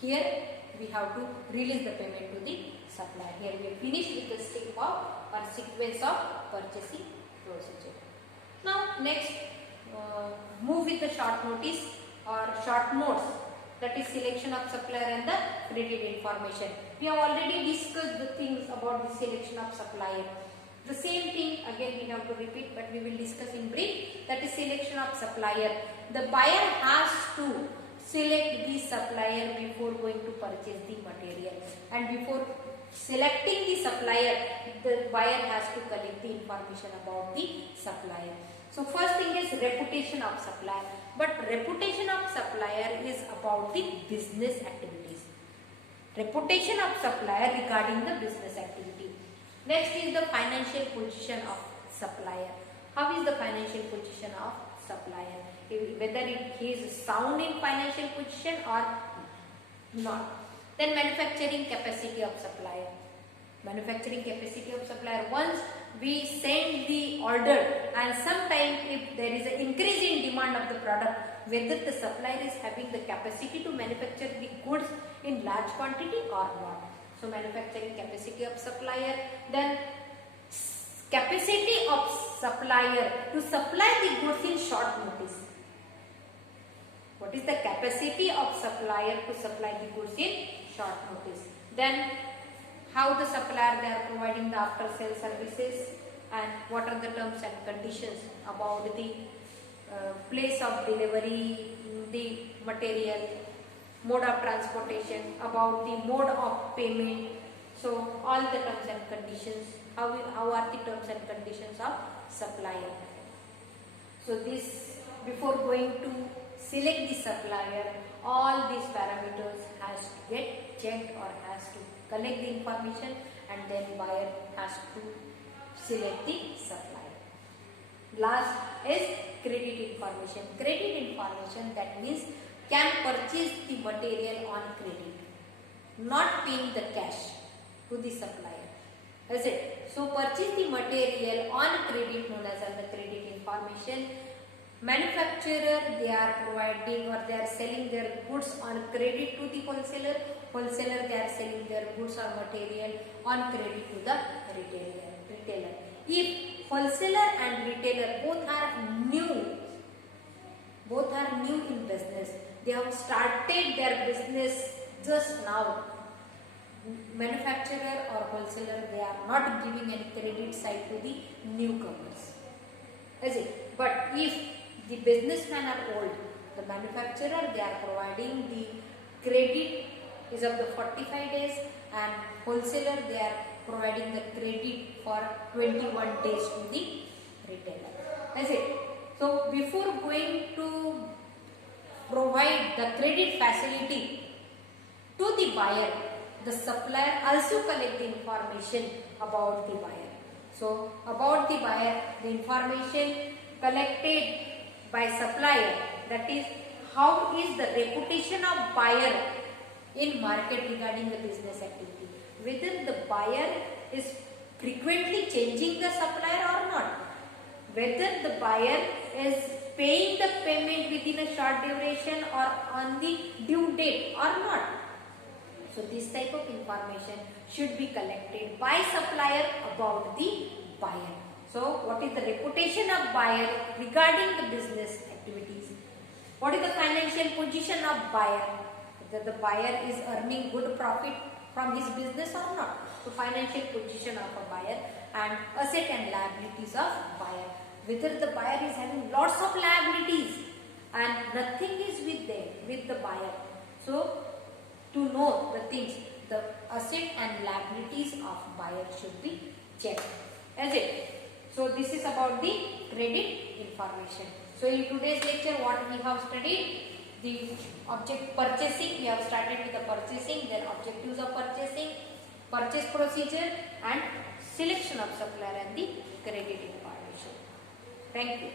Here we have to release the payment to the supplier. Here we have finished with the step of or sequence of purchasing procedure. Now next move with the short notice or short notes, that is selection of supplier and the credit information. We have already discussed the things about the selection of supplier. The same thing again we have to repeat, but we will discuss in brief. That is selection of supplier. The buyer has to select the supplier before going to purchase the material, and before selecting the supplier, the buyer has to collect the information about the supplier. So first thing is reputation of supplier. But reputation of supplier is about the business activities. Reputation of supplier regarding the business activity. Next is the financial position of supplier. How is the financial position of supplier? Whether he is sound in financial position or not. Then manufacturing capacity of supplier. Manufacturing capacity of supplier. Once we send the order and sometime if there is an increase in demand of the product, whether the supplier is having the capacity to manufacture the goods in large quantity or not. So manufacturing capacity of supplier. Then capacity of supplier to supply the goods in short notice. What is the capacity of supplier to supply the goods in short notice? Then how the supplier they are providing the after sale services, and what are the terms and conditions about the place of delivery, the material, mode of transportation, about the mode of payment. So all the terms and conditions, how are the terms and conditions of supplier. So this, before going to select the supplier, all these parameters has to get checked or has to collect the information, and then buyer has to select the supplier. Last is credit information. Credit information, that means can purchase the material on credit, not paying the cash to the supplier. Is it? So purchase the material on credit, known as the credit information. Manufacturer they are providing or they are selling their goods on credit to the wholesaler. Wholesaler they are selling their goods or material on credit to the retailer. If wholesaler and retailer both are new in business, they have started their business just now, manufacturer or wholesaler they are not giving any credit side to the newcomers. Is it? But if the businessmen are old, the manufacturer they are providing the credit is of the 45 days, and wholesaler they are providing the credit for 21 days to the retailer. Is it? So before going to provide the credit facility to the buyer, the supplier also collect the information about the buyer. So about the buyer, the information collected by supplier, that is how is the reputation of buyer in market regarding the business activity. Whether the buyer is frequently changing the supplier or not. Whether the buyer is paying the payment within a short duration or on the due date or not. So this type of information should be collected by supplier about the buyer. So what is the reputation of buyer regarding the business activities? What is the financial position of buyer? Whether the buyer is earning good profit from his business or not. So financial position of a buyer, and asset and liabilities of buyer. Whether the buyer is having lots of liabilities and nothing is with the buyer. So to know the things, the asset and liabilities of buyer should be checked. Is it? So this is about the credit information. So in today's lecture what we have studied, the object purchasing, we have started with the purchasing, then objectives of purchasing, purchase procedure, and selection of supplier and the credit information. Thank you.